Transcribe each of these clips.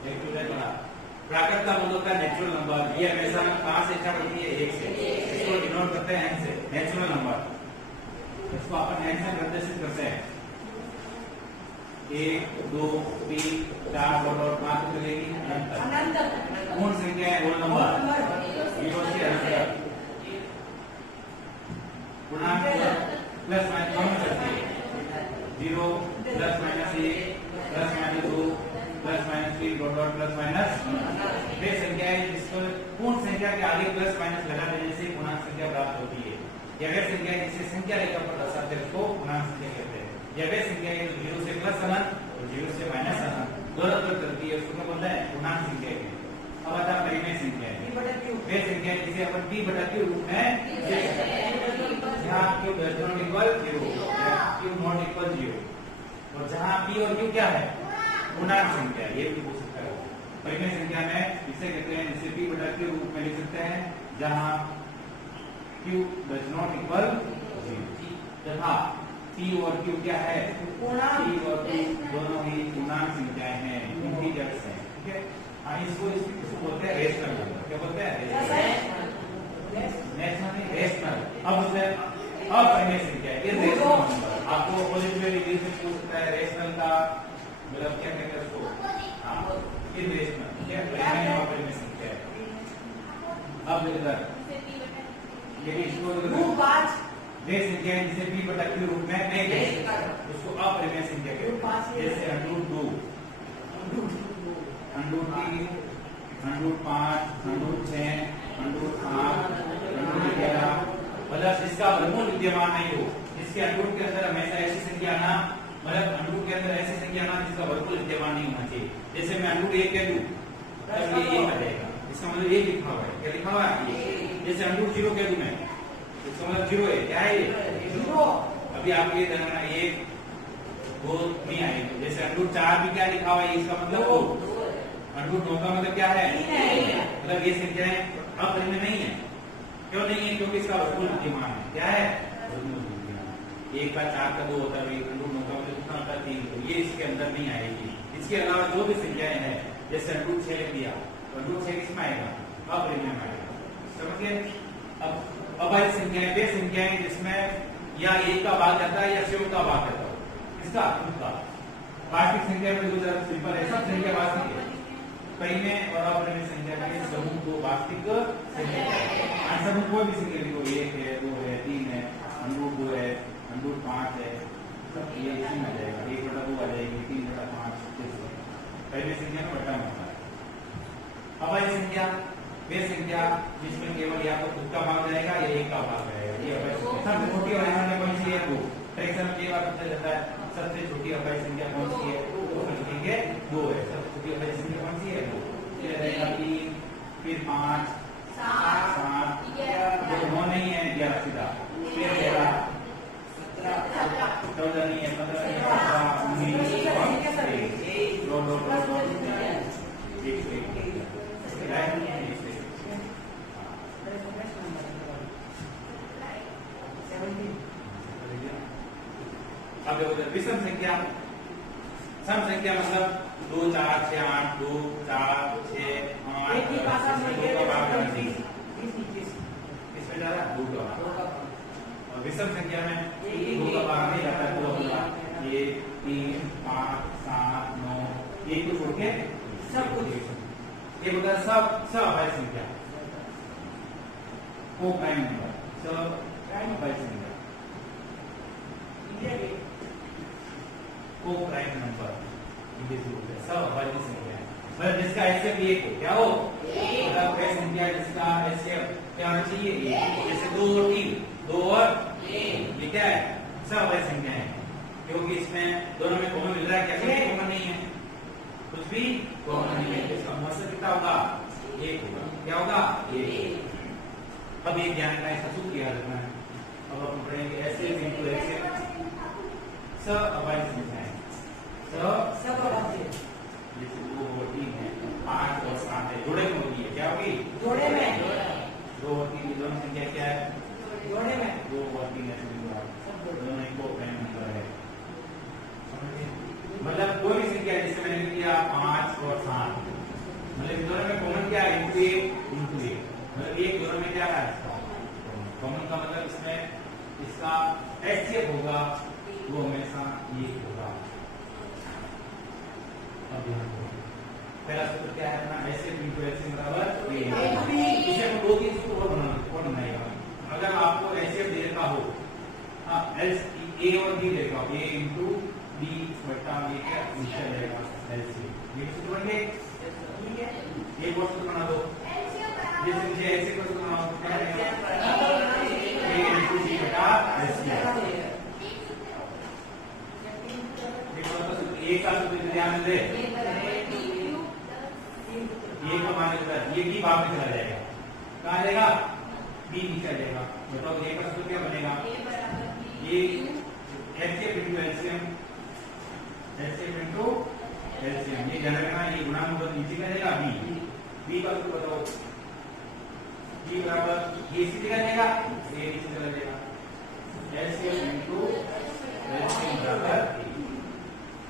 एक टू बड़ा प्राकृत का मतलब होता है नेचुरल नंबर। ये हमेशा कहां से स्टार्ट होती है? 1 से। इसको डिनोट करते हैं n से, नेचुरल नंबर। इसको अपन n से प्रदर्शित करते हैं। 1 2 3 4 और 5 चलेगी अनंत तक। पूर्ण संख्या है होल नंबर। ये होती है अनंत। पूर्णांक प्लस माइनस दोनों चलती है। 0 plus minus 1 plus minus 2 plus minus 3 dot plus minus. वे संख्या है जिसको पूर्ण संख्या के आगे प्लस माइनस लगा देने से पूर्णांक संख्या प्राप्त होती है। यह वे संख्या है जिसे संख्या रेखा पर दर्शाते हैं, उसको पूर्णांक संख्या कहते हैं। यह वे संख्या है जो 0 से प्लस अनंत और 0 से माइनस अनंत दोनों तरफ चलती है, उसको क्या बोलते हैं? पूर्णांक संख्या है। अब आता है परिमेय संख्या है। वे संख्या है जिसे अपन p बटा q रूप में लिख सकते हैं। जहां q डज नॉट इक्वल 0 या q नॉट इक्वल 0, और जहां p और q क्या है? पूर्णांक संख्या। ये भी पूछ सकता है। परिमेय संख्या में इसे कहते हैं जिसे p बटा q रूप में लिख सकते हैं, जहां q डज नॉट इक्वल 0 तथा p और q क्या है? p और q दोनों ही पूर्णांक संख्याएं हैं, इंटीजर्स हैं। ठीक है। इसको बोलते हैं रेशनल नंबर। क्या बोलते हैं? रेशनल। अब अपरिमेय संख्या ये रेशनल नंबर। आपको पॉजिटिव डिग्री से पूछ सकता है रेशनल का मतलब क्या कहते हैं उसको? इरेशनल। क्या परिमेय और अपरिमेय संख्या है। अब इधर यदि इसको वे संख्या है जिसे p बटा q रूप में नहीं दे उसको अपरिमेय संख्या कहते हैं। जैसे √2 √3 √5 √6 √8 √11 मतलब इसका वर्गमूल विद्यमान नहीं हो, इसके अंडरूट के अंदर हमेशा ऐसी संख्या आना, मतलब अंडरूट के अंदर ऐसी संख्या आना जिसका वर्गमूल विद्यमान नहीं होना चाहिए। जैसे मैं √1 कह दूं तब ये 1 आ जाएगा, इसका मतलब 1 लिखा हुआ है। क्या लिखा हुआ है? जैसे √0 कह दूं मैं, इसका मतलब 0 है। क्या है ये? 0। अभी आप ये देखना 1 2 नहीं आएगा। जैसे √4 भी क्या लिखा हुआ है? इसका मतलब 2। √9 का मतलब क्या है? मतलब ये संख्याएं अपरिमेय नहीं है। क्यों नहीं है? क्योंकि इसका वर्गमूल विद्यमान है। क्या है? वर्गमूल विद्यमान। 1 का 4 का 2 होता है, √9 का मतलब कितना होता है? 3। तो ये इसके अंदर नहीं आएगी। इसके अलावा जो भी संख्याएं हैं जैसे √6 लिख दिया, √6 किसमें आएगा? अपरिमेय में आएगा। समझ गए? अब ये संख्याएं वे संख्याएं जिसमें या 1 का भाग आता है या 0 का भाग आता है। इसका उनका वास्तविक संख्या में जो सिंपल है, सब संख्या वास्तविक है। परिमेय और अपरिमेय संख्या के समूह को वास्तविक संख्या कहते हैं। समूह कोई भी संख्या लिखो, 1 है 2 है 3 है √2 है √5 है, सब ये इसी में आ जाएगा। 1 बटा 2 आ जाएगी, 3 बटा 5 परिमेय संख्या में बटा होता है। अभाज्य संख्या वे संख्या जिसमें केवल या तो खुद का भाग जाएगा या 1 का भाग जाएगा। ये अभाज्य संख्या। सबसे छोटी अभाज्य संख्या कौन सी है? 2। फ्रैक्शन में बार पता चलता है सबसे छोटी अभाज्य संख्या कौन सी है? तो लिखेंगे 2 है। सबसे छोटी अभाज्य संख्या कौन सी है? 2। फिर रहेगा 3, फिर 5 7 9 नहीं है 11 सीधा, फिर 13 17 14 नहीं है 15 नहीं है 18 19 2 2 अब विषम संख्या। सम संख्या मतलब 2 4 6 8 2 4 6 8 इसमें जा रहा है 2 का भाग। और विषम संख्या में 2 का भाग नहीं जाता है, 2 का 1 3 5 7 9 1 को छोड़ के सब कुछ ये बता सब अभाज्य संख्या को प्राइम नंबर, सब प्राइम अभाज्य संख्या को प्राइम नंबर सब अभाज्य संख्या है। मतलब जिसका एचसीएफ 1 हो, क्या हो? मतलब वह संख्या जिसका एचसीएफ क्या होना चाहिए? 1। जैसे 2 और 3 2 और 3 ये क्या है? सब अभाज्य संख्या है, क्योंकि इसमें दोनों में कॉमन मिल रहा है। क्या कॉमन नहीं है? कुछ भी कॉमन नहीं है। इसका मतलब कितना होगा? 1 होगा। क्या होगा? 1। अब ये ज्ञान का ऐसा सूत्र याद रखना है। अब हम पढ़ेंगे एचसीएफ इनटू एचसीएफ सब अभाज्य संख्या है। सब अभाज्य जैसे 2 और 3 है, 5 और 7 है, जोड़े में होगी है। क्या होगी? जोड़े में। 2 और 3 दोनों संख्या क्या है? जोड़े में। 2 और 3 ऐसे दोनों को प्राइम नंबर है। मतलब कोई भी संख्या जिससे मैंने लिख दिया 5 और 7 क्या है इंटू ए मतलब एक दोनों में क्या है कॉमन का मतलब इसमें इसका एचसीएफ होगा वो हमेशा ये होगा। अब पहला सूत्र क्या है ना एचसीएफ इंटू एचसीएफ बराबर इसे हम दो तीन सूत्र और बनाएगा। अगर आपको एचसीएफ दे रखा हो हाँ एल ए और बी दे रखा हो ए इंटू बी बटा ए क्या नीचे रहेगा एलसीएफ ये सूत्र बन गए ठीक है। एक और सूत्र बना दो जैसे मुझे ऐसे को सूत्र बनाओ क्या रहेगा ए इंटू बी बटा एलसीएफ एक का सूत्र ध्यान दे ये का मान ये की भाग में चला जाएगा कहाँ जाएगा बी नीचे जाएगा बताओ ए का सूत्र क्या बनेगा ये एचसीएफ इंटू एलसीएम ये ध्यान रखना ये गुणांक नीचे का जाएगा बी का सूत्र बताओ बी बराबर ये इसी जगह जाएगा ये नीचे चला जाएगा एलसीएम इंटू एलसीएम बराबर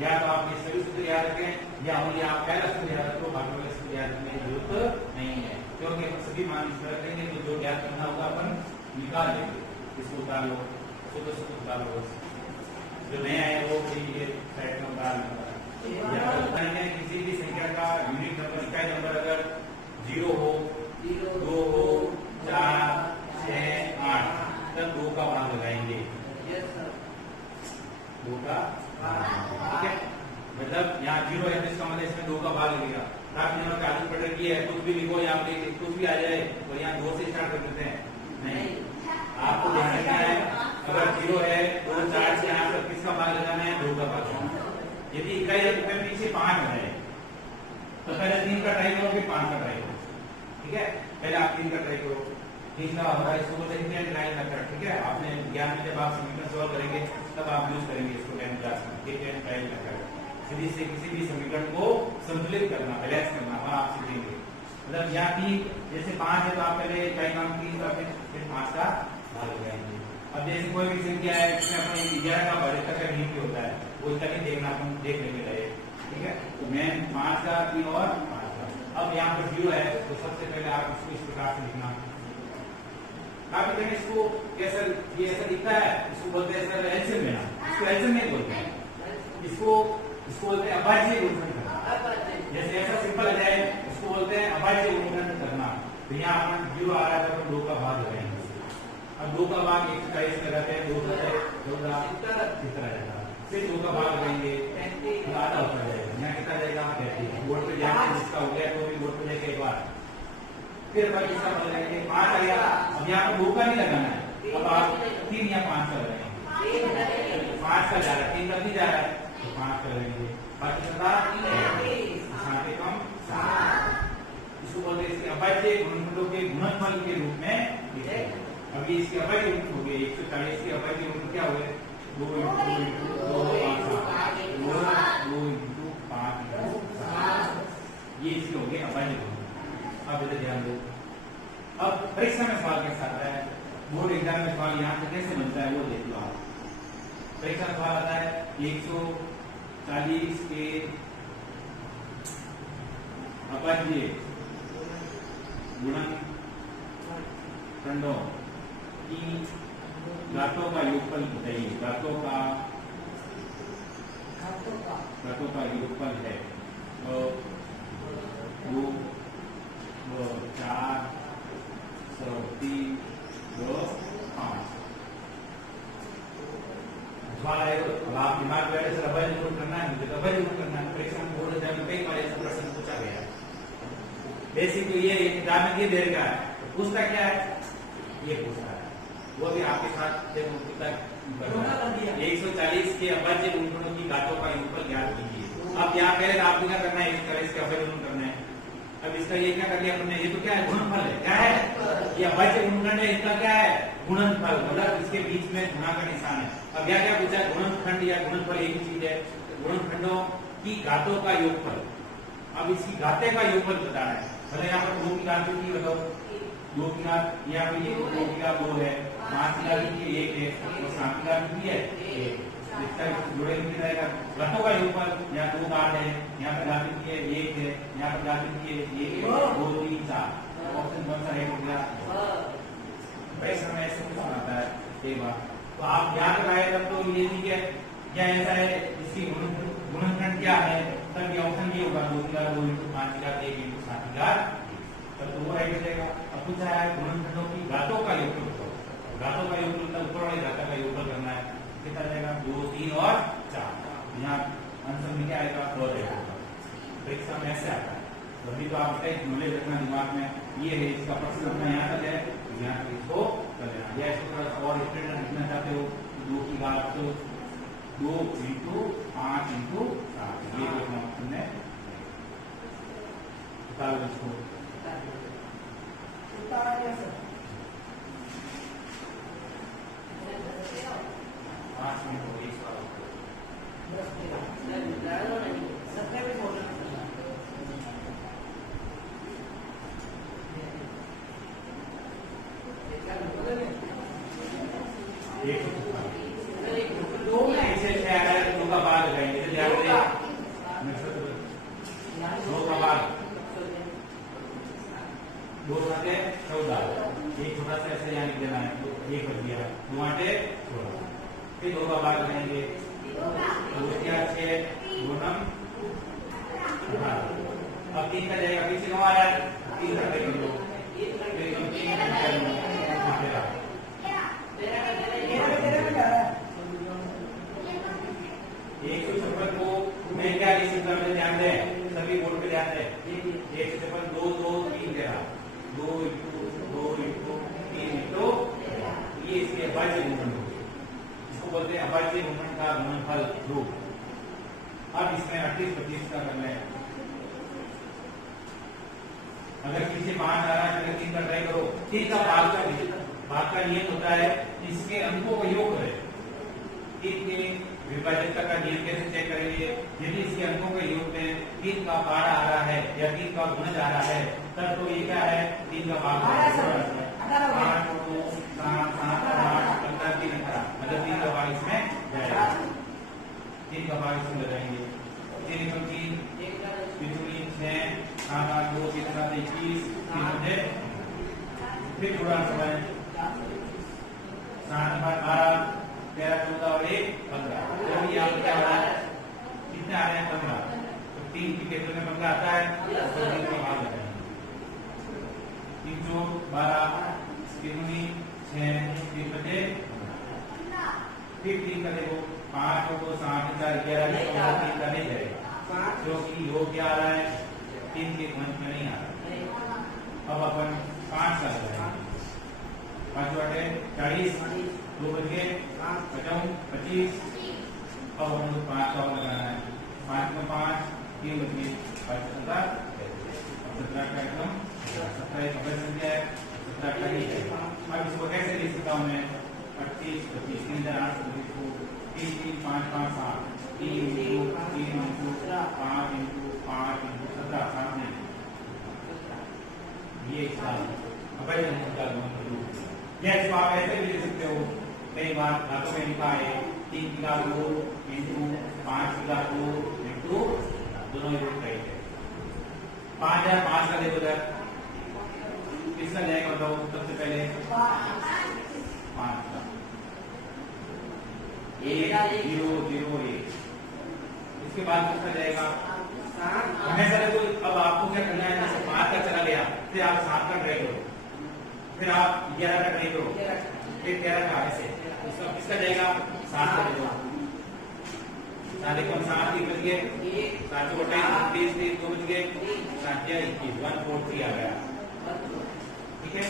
या तो आप ये सभी सूत्र याद रखें या हम आप पहला सूत्र याद रखो बाकी वाले सूत्र याद रखने की जरूरत नहीं है क्योंकि हम सभी मान इस तरह करेंगे तो जो याद करना होगा अपन निकाल लेंगे इसको उतार लो सूत्र उतार लो जो नया है वो ये साइड में उतार लो किसी भी संख्या का यूनिट नंबर इकाई नंबर अगर 0 हो 2 हो 4 6 8 तब 2 का भाग लगाएंगे 2 का ठीक है मतलब यहाँ 0 है इसका मतलब इसमें 2 का भाग लगेगा। आपने यहाँ पे आदत पड़ रखी है कुछ भी लिखो यहाँ पे कुछ भी आ जाए और यहाँ 2 से स्टार्ट कर देते हैं नहीं आपको ध्यान रखना है अगर 0 है 2 4 से यहाँ पर किसका भाग लगाना है 2 का भाग लगाना है। यदि इकाई के पीछे 5 है तो पहले 3 का ट्राई करो फिर 5 का ट्राई करो ठीक है पहले आप 3 का ट्राई करो 3 का हमारा इसको बोलते हैं ट्राई मेथड ठीक है आपने ज्ञान में जब आप समीकरण सॉल्व करेंगे तब आप यूज करेंगे इसको 10 क्लास में ठीक है ट्राई मेथड सीधी से किसी भी समीकरण को संतुलित करना बैलेंस करना वहां आप सीखेंगे मतलब यहाँ की जैसे 5 है तो आप पहले इकाई मान की फिर 5 का भाग लगाएंगे। अब जैसे कोई भी संख्या है जिसमें अपने 11 का भाग तक का नियम होता है वो इसका नहीं देखना अपन देख लेंगे रहे ठीक है तो मैं 5 का 3 और 5 का अब यहाँ पर 0 है तो सबसे पहले आप इसको इस प्रकार से लिखना काफी जगह इसको कैसा ये ऐसा दिखता है इसको बोलते हैं सर एलसीएम लेना इसको एलसीएम नहीं बोलते हैं इसको बोलते हैं अभाज्य गुणनखंड करना जैसे ऐसा सिंपल आ जाए इसको बोलते हैं अभाज्य गुणनखंड करना तो यहाँ अपन 0 आ रहा है तो 2 का भाग लगाएंगे अब 2 का भाग 123 लगाते हैं 2 14 कितना जाएगा फिर 2 का भाग लगाएंगे आधा होता जाएगा यहाँ कितना जाएगा 33 बोर्ड पे जाएंगे जिसका हो गया तो भी बोर्ड पे जाएगा एक बार फिर अपन किसका भाग लगाएंगे 5 आ गया अब यहाँ पर 2 का नहीं लगाना है अब आप 3 या 5 का लगाएंगे 5 का जा रहा है 3 का नहीं जा रहा है तो 5 का लगाएंगे बाकी कम इसको बोलते हैं इसके अभाज्य गुणनखंडों के गुणनफल के रूप में अभी इसके अभाज्य गुणनखंड हो गए 140 के अभाज्य गुणनखंड क्या हो गए 2 into 5 ये इसके हो गए अभाज्य गुणनखंड। अब इधर ध्यान दो अब परीक्षा में सवाल कैसा आता है बोर्ड एग्जाम में सवाल यहाँ से कैसे बनता है वो देख लो आप परीक्षा में सवाल आता है 140 के अभाज्य गुणनखंडों की घातों का योगफल बताइए घातों का योगफल है 2 4 3 2 5 सवाल है अब आप दिमाग में सर अभाज्य गुणन करना है मुझे अभाज्य गुणन करना है परीक्षा में बोर्ड एग्जाम में कई बार ऐसा प्रश्न पूछा गया बेसिकली ये किताब में ये दे रखा है तो पूछता क्या है ये पूछता है वो भी आपके साथ जब पूछता 140 के अभाज्य गुणनखंडों की घातों का योगफल ज्ञात कीजिए। अब यहाँ पहले आपको क्या करना है 140 के अभाज्य गुणन करना है अब इसका ये क्या कर लिया हमने ये तो क्या है गुणनफल है क्या है ये अभाज्य गुणनखंड है इसका क्या है गुणनफल मतलब इसके बीच में गुणा का निशान है। अब यहाँ क्या पूछा है गुणनखंड या गुणनफल एक ही चीज है गुणनखंडों की घातों का योगफल अब इसकी घाते का योगफल बताना है मतलब यहाँ पर 2 की घात की बताओ 2 की घात यहाँ पे ये 2 की घात 2 है 5 की घात की 1 है और 7 की घात की है 1 इसका जोड़े कितना रहेगा? घटों का योगफल यहाँ 2 कार्ड है, यहाँ पर जाति की है 1 है, यहाँ पर जाति की है 1 है, 2 3 4। ऑप्शन कौन सा राइट हो गया? वैसे में ऐसे कुछ आता है एक बार तो आप याद लगाए तब तो ये ठीक है। क्या ऐसा है इसकी गुणनखंड क्या है? तब ये ऑप्शन ये होगा 2 4 2 × 5 4 1 × 7 4 तब तो वो राइट हो जाएगा। अब पूछा है गुणनखंडों की घातों का योगफल, घातों का योगफल मतलब ऊपर वाले घातों का योगफल करना है। कितना जाएगा? 2 3 और 4। यहाँ आंसर में क्या आएगा? 4 आएगा। परीक्षा में ऐसे आता है तो अभी तो आपका एक नॉलेज रखना दिमाग में, ये है इसका प्रश्न अपना यहाँ तक है, यहाँ पे इसको कर लेना। या इसको थोड़ा सा और स्टैंडर्ड लिखना चाहते हो 2 की घात तो 2 × 5 × 7 ये देखना ऑप्शन है। निकालो इसको। 5 मिनट हो गई इसका। फिर 2 का भाग बनाएंगे तो क्या 6 गुणम 18। अब 3 का जाएगा फिर से 9 आ रहा है 3 का कर लो फिर हम 3 का कर लो 156 को मैं क्या लिख सकता हूं? ध्यान दें सभी बोर्ड पे ध्यान दें। 156 2 2 3 13 2 × 2 × 3 × ये इसके अभाज्य गुणनखंड इसको बोलते हैं अभाज्य गुणनखंड का गुणनफल रूप। अब इसमें 38 25 का करना है। अगर किसी 5 आ रहा है तो 3 का ट्राई करो। 3 का भाग का नियम होता है इसके अंकों को योग करें। 3 के विभाजकता का नियम कैसे चेक करेंगे? यदि इसके अंकों के योग में 3 का पारा आ रहा है या 3 का गुणज आ रहा है तब तो ये क्या है? 3 का भाग 8 2 7 8 15 3 18 मतलब 3 का भाग इसमें जाएगा। 3 का भाग इसमें लगाएंगे 3 × 3 3 6 8 8 2 3 7 21 3 फिर थोड़ा समय 7 12 13 14 और 1 15 तो यहाँ पर क्या हो रहा है? कितने आ रहे हैं? 15। तो 3 की केंद्र में 15 आता है तो 3 का भाग लगाएंगे 3 × 12 3 6 3 बजे फिर 3 का देखो 5 और 2 7 4 11 3 का नहीं जाएगा क्योंकि योग क्या आ रहा है? 3 के गुणज में नहीं आ रहा। अब अपन 5 का लगाएंगे 5 वाटे 40 2 बज गए 25 अब हम लोग 5 का लगाना है 5 में 5 3 बज गए 17 का एकदम 17 एक अवश्य संख्या है 17 का ही है। अब इसको कैसे लिख सकता हूँ मैं? 25 25 3 8 3 3 5 5 7 3 × 3 × 5 × 5 × 17 7 नहीं ये इसका अवश्य संख्या या इसको आप ऐसे भी लिख सकते हो। कई बार घातों में लिखा है 3 की घात 2 × 5 की घात 2 × दोनों योग राइट है। 5 है 5 का देखो इधर किसका जाएगा बताओ? सबसे पहले 5 का 1 0 0 1 इसके बाद किसका जाएगा? हमेशा देखो अब आपको क्या करना है? जैसे 5 का चला गया फिर आप 7 का ट्राई करो फिर आप 11 का ट्राई करो फिर 13 का ऐसे इसका किसका जाएगा? 7 का देखो 7 1 7 3 बज गए 7 2 28 30 2 बज गए 7 या 21 1 4 3 आ गया। ठीक है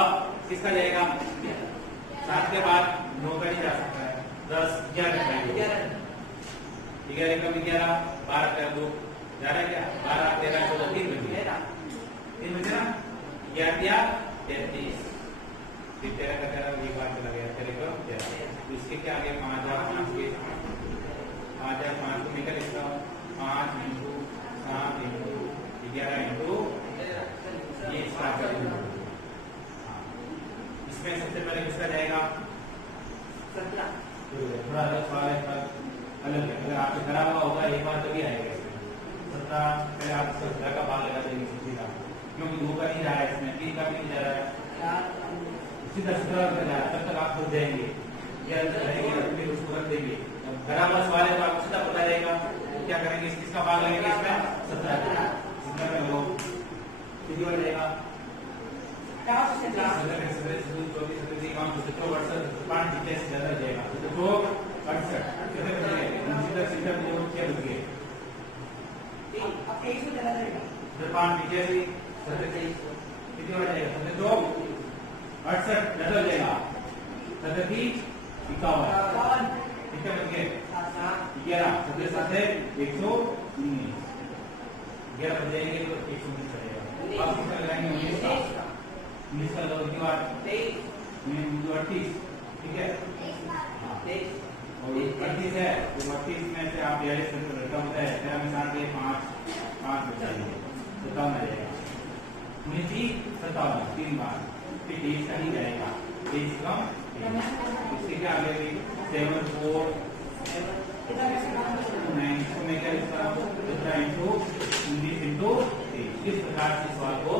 अब किसका जाएगा? 7 के बाद 9 का नहीं जा सकता है 10 11 का 11 का 11 12 का 2 जा रहा है क्या? 12 13 14 3 बज गए 3 बजे ना 11 33 फिर 13 का 13 एक बार चला गया 13 का 13 इसके क्या आ गया? 5 के 5 को निकल इसका 5 × 7 × 11 × ये इसका इसमें सबसे पहले किसका जाएगा? 17 थोड़ा अलग सवाल है, अलग है। अगर आपसे करा हुआ होगा एक बार तभी आएगा इसमें। 17 पहले आप इसका 17 का भाग लगा देंगे सीधा, क्योंकि 2 का नहीं जा रहा है इसमें, 3 का भी नहीं जा रहा है, सीधा 17 का जा रहा है। तब तक आप खुद जाएंगे या रहेंगे फिर उसको रख देंगे। करा हुआ सवाल है तो आपको सीधा पता रहेगा क्या करेंगे, किसका भाग लगेगा इसमें 17 का। 17 में लो कितनी बार जाएगा 5 ज्यादा जाएगा तो 68 कितने बचेंगे, सीधा सीधा जो क्या बच गए 5 पीछे से 37 कितनी बार जाएगा 67 68 ज्यादा जाएगा 37 51 कितने बच गए 11 7 119 11 बच जाएंगे तो 119 चलेगा। अब कितना लगाएंगे 19 का लो कितनी बार 38 ठीक है और 38 है तो 38 में से आप 42 रखा होता है 13 में 60 5 बचाएंगे 57 आ जाएगा 57 3 बार फिर 23 का नहीं जाएगा 23 कम इसके क्या आ गया 7 4 9 में क्या इसका 19 इस प्रकार से सवाल को